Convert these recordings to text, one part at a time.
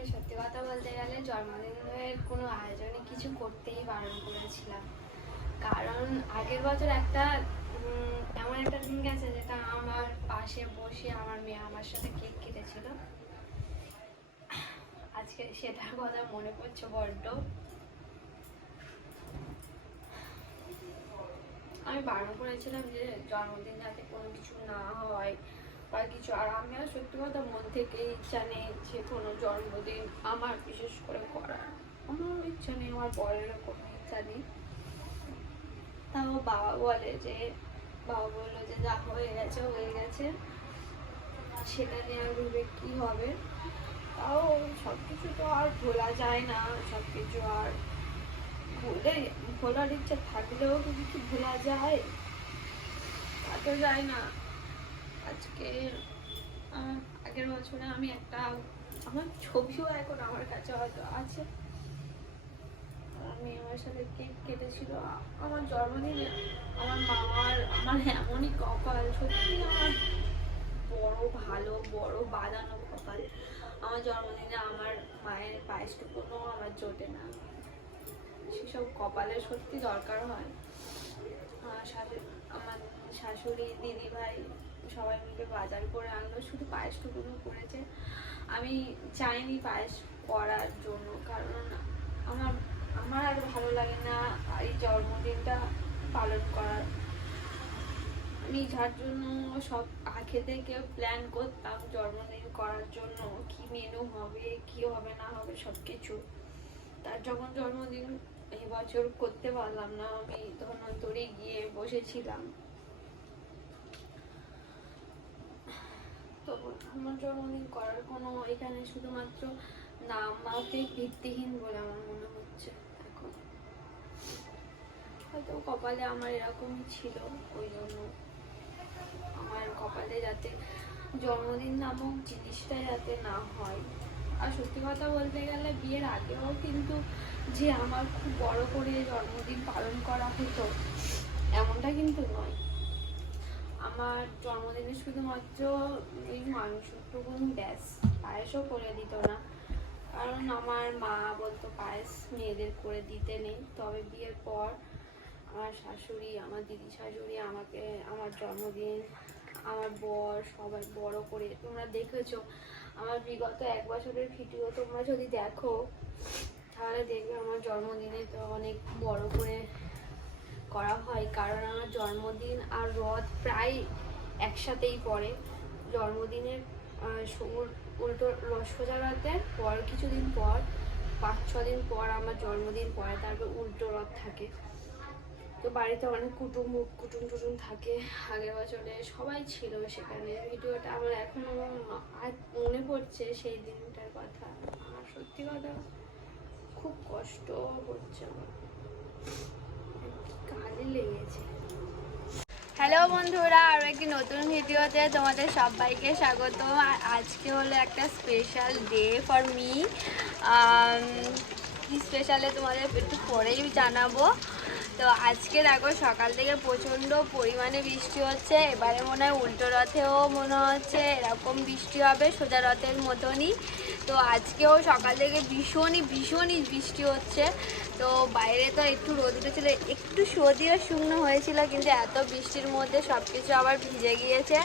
আমি সত্যি কথা বলতে গেলে জন্মদিনের কোনো আয়োজনে কিছু করতেই বারণ করেছিলাম। কারণ আগের বছর একটা এমন একটা দিন গেছে যেটা আমার পাশে বসে আমার মেয়ে আমার সাথে কেক কেটেছিল। আজকে সেটার কথা মনে পড়ছে বড্ড। আমি বারণ করেছিলাম যে জন্মদিন যাতে কোনো কিছু না হয়। বা কিছু। আর আমিও সত্যি কথা মন থেকে ইচ্ছা নেই যে কোনো জন্মদিন আমার, বিশেষ করে করার। আমার ইচ্ছা নেই, আমার বরেরও কোনো ইচ্ছা নেই। তাও বাবা বলে যে, বাবা বলল যে, যা, হয়ে গেছে হয়ে গেছে। সেটা নিয়ে আর ভেবে কী হবে? তাও সব কিছু তো আর ভোলা যায় না। সব কিছু আর ভুলে, ভোলার ইচ্ছা থাকলেও কিছু ভোলা যায়, তা তো যায় না। আজকে আগের বছরে আমি একটা, আমার ছবিও এখন আমার কাছে হয়তো আছে। আমি আমার সাথে কেক কেটেছিল। আমার জন্মদিনে আমার মামার, আমার এমনই কপাল, সত্যি আমার বড় ভালো, বড় বাঁধানো কপাল। আমার জন্মদিনে আমার মায়ের পায়েসটুকুনো আমার জোটে না। সেসব কপালে সত্যি দরকার হয়। আমার সাথে, আমার শাশুড়ি দিদি ভাই সবাই মিলে বাজার করে আনলো, শুধু পায়েস পায়েসটুকুনো করেছে। আমি চাইনি পায়েস করার জন্য, কারণ আমার আমার আর ভালো লাগে না এই জন্মদিনটা পালন করার। আমি যার জন্য সব আগে থেকে প্ল্যান করতাম জন্মদিন করার জন্য, কি মেনু হবে, কি হবে, না হবে সব কিছু তার যখন জন্মদিন এবছর করতে পারলাম না, আমি ধন্বন্তরে গিয়ে বসেছিলাম। তো আমার জন্মদিন করার কোনো এখানে শুধুমাত্র নাম ভিত্তিহীন বলে আমার মনে হচ্ছে এখন। হয়তো কপালে আমার এরকমই ছিল ওই জন্য। আমার কপালে যাতে জন্মদিন নামক জিনিসটা যাতে না হয়। আর সত্যি কথা বলতে গেলে বিয়ের আগেও কিন্তু যে আমার খুব বড় করে জন্মদিন পালন করা হতো, এমনটা কিন্তু নয়। আমার জন্মদিনে শুধুমাত্র এই মাংসটুকুন ব্যাস, পায়েসও করে দিত না। কারণ আমার মা বলতো, পায়েস মেয়েদের করে দিতে নেই। তবে বিয়ের পর আমার শাশুড়ি, আমার দিদি শাশুড়ি আমাকে আমার জন্মদিন, আমার বর, সবাই বড় করে, তোমরা দেখেছ। আমার বিগত এক বছরের ভিডিও তোমরা যদি দেখো, তাহলে দেখবে আমার জন্মদিনে তো অনেক বড় করে করা হয়, কারণ আমার জন্মদিন আর রথ প্রায় একসাথেই পড়ে। জন্মদিনের উল্টো সোজা রথের পর, কিছুদিন পর, পাঁচ, ছ দিন পর আমার জন্মদিন পরে তারপর উল্টো রথ থাকে। তো বাড়িতে অনেক কুটুম কুটুম টুটুম থাকে। আগের বছরে সবাই ছিল সেখানে। ভিডিওটা আমার এখনও আজ মনে পড়ছে সেই দিনটার কথা। আমার সত্যি কথা, খুব কষ্ট হচ্ছে আমার। হ্যালো বন্ধুরা আরও একটি নতুন ভিডিওতে তোমাদের সবাইকে স্বাগত। আজকে হলো একটা স্পেশাল ডে ফর মি কি স্পেশালে তোমাদের একটু পরেই জানাব। তো আজকে দেখো সকাল থেকে প্রচণ্ড পরিমাণে বৃষ্টি হচ্ছে। এবারে মনে হয় উল্টো রথেও মনে হচ্ছে, এরকম বৃষ্টি হবে সোজা রথের মতনই। তো আজকেও সকাল থেকে ভীষণই ভীষণই বৃষ্টি হচ্ছে। তো বাইরে তো একটু রোদ উঠেছিল, একটু সদিও শুকনো হয়েছিল, কিন্তু এত বৃষ্টির মধ্যে সব কিছু আবার ভিজে গিয়েছে।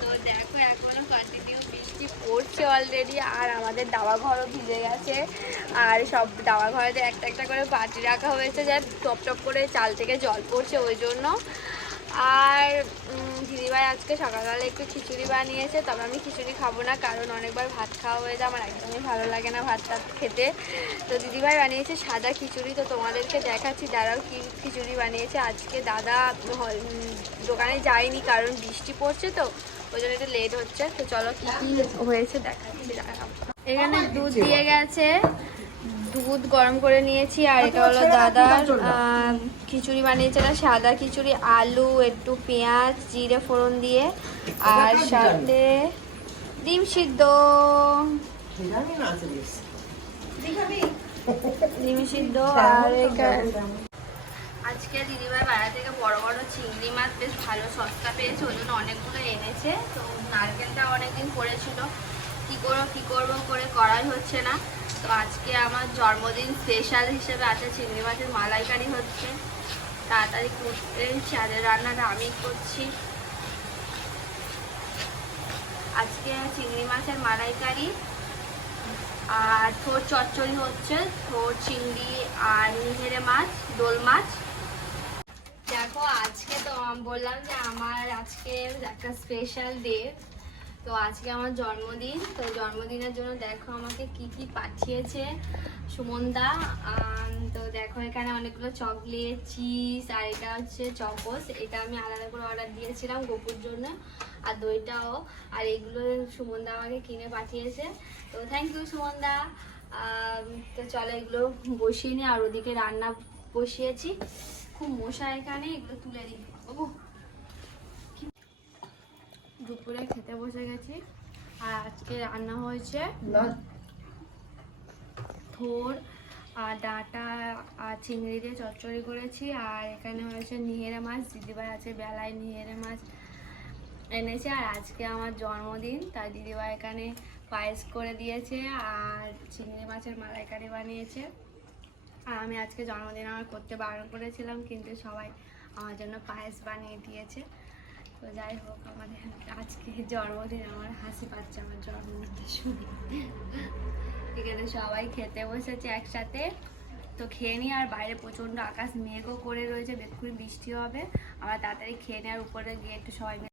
তো দেখো এখনও কন্টিনিউ বৃষ্টি পড়ছে অলরেডি আর আমাদের দাওয়া ঘরও ভিজে গেছে। আর সব দাওয়া ঘরেতে একটা একটা করে বাটি রাখা হয়েছে, যা টপ টপ করে চাল থেকে জল পড়ছে ওই জন্য। আর দিদিভাই আজকে সকালবেলা একটু খিচুড়ি বানিয়েছে, তবে আমি খিচুড়ি খাব না, কারণ অনেকবার ভাত খাওয়া হয়ে যায়, আমার একদমই ভালো লাগে না ভাত টাত খেতে। তো দিদিভাই বানিয়েছে সাদা খিচুড়ি, তো তোমাদেরকে দেখাচ্ছি দাদাও কি খিচুড়ি বানিয়েছে। আজকে দাদা দোকানে যায়নি, কারণ বৃষ্টি পড়ছে তো, ওই জন্য একটু লেট হচ্ছে। তো চলো কি হয়েছে দেখাচ্ছি এখানে দুধ দিয়ে গেছে দুধ গরম করে নিয়েছি আর এটা হলো দাদার খিচুড়ি বানিয়েছে এটা সাদা খিচুড়ি আলু একটু পেঁয়াজ জিরে ফোড়ন দিয়ে আর সাথে ডিম সিদ্ধ। ডিম সিদ্ধ আর আজকে দিদিভাই বাইরে থেকে বড় বড় চিংড়ি মাছ বেশ ভালো সস্তা পেয়েছে ওই জন্য অনেকগুলো এনেছে তো নারকেলটা অনেকদিন পড়েছিল। কি করব কি করব করে করাই হচ্ছে না। তো আজকে আমার জন্মদিন স্পেশাল হিসেবে আছে চিংড়ি মাছের মালাইকারি হচ্ছে। তাড়াতাড়ি করতে চাঁদের রান্নাটা আমি করছি। আজকে চিংড়ি মাছের মালাইকারি। আর থোর চচ্চড়ি হচ্ছে, থোর, চিংড়ি আর নিহেরে মাছ, দোল মাছ। দেখো, আজকে তো, বললাম যে আমার আজকে একটা স্পেশাল ডে তো আজকে আমার জন্মদিন, তো জন্মদিনের জন্য দেখো আমাকে কি কি পাঠিয়েছে সুমনদা। তো দেখো এখানে অনেকগুলো চকলেট, চিজ, আর এটা হচ্ছে চকোস। এটা আমি আলাদা করে অর্ডার দিয়েছিলাম গোপুর জন্য, আর দইটাও। আর এগুলো সুমনদা আমাকে কিনে পাঠিয়েছে। তো থ্যাংক ইউ সুমনদা। তো চলো এগুলো বসিয়ে নিই আর ওদিকে রান্না বসিয়েছি। খুব মশা এখানে, এগুলো তুলে দিই। বাবু দুপুরে খেতে বসে গেছি। আর আজকে রান্না হয়েছে থোর আর ডাঁটা আর চিংড়ি দিয়ে চচ্চড়ি করেছি। আর এখানে হয়েছে নিহেরে মাছ দিদিভাই আছে বেলায় নিহেরে মাছ এনেছে। আর আজকে আমার জন্মদিন তাই দিদিভাই এখানে পায়েস করে দিয়েছে আর চিংড়ি মাছের মালাইকারি বানিয়েছে। আর আমি আজকে জন্মদিন আমার করতে বারণ করেছিলাম কিন্তু সবাই আমার জন্য পায়েস বানিয়ে দিয়েছে। তো যাই হোক, আমাদের আজকে জন্মদিন, আমার হাসি পাচ্ছে, আমার জন্মদিনটা শুনে। এখানে সবাই খেতে বসেছে একসাথে। তো খেয়ে নিই আর বাইরে প্রচণ্ড আকাশ মেঘও করে রয়েছে বেক্ষুনি বৃষ্টি হবে। আমরা তাড়াতাড়ি খেয়ে নেওয়ার উপরে গিয়ে একটু সবাই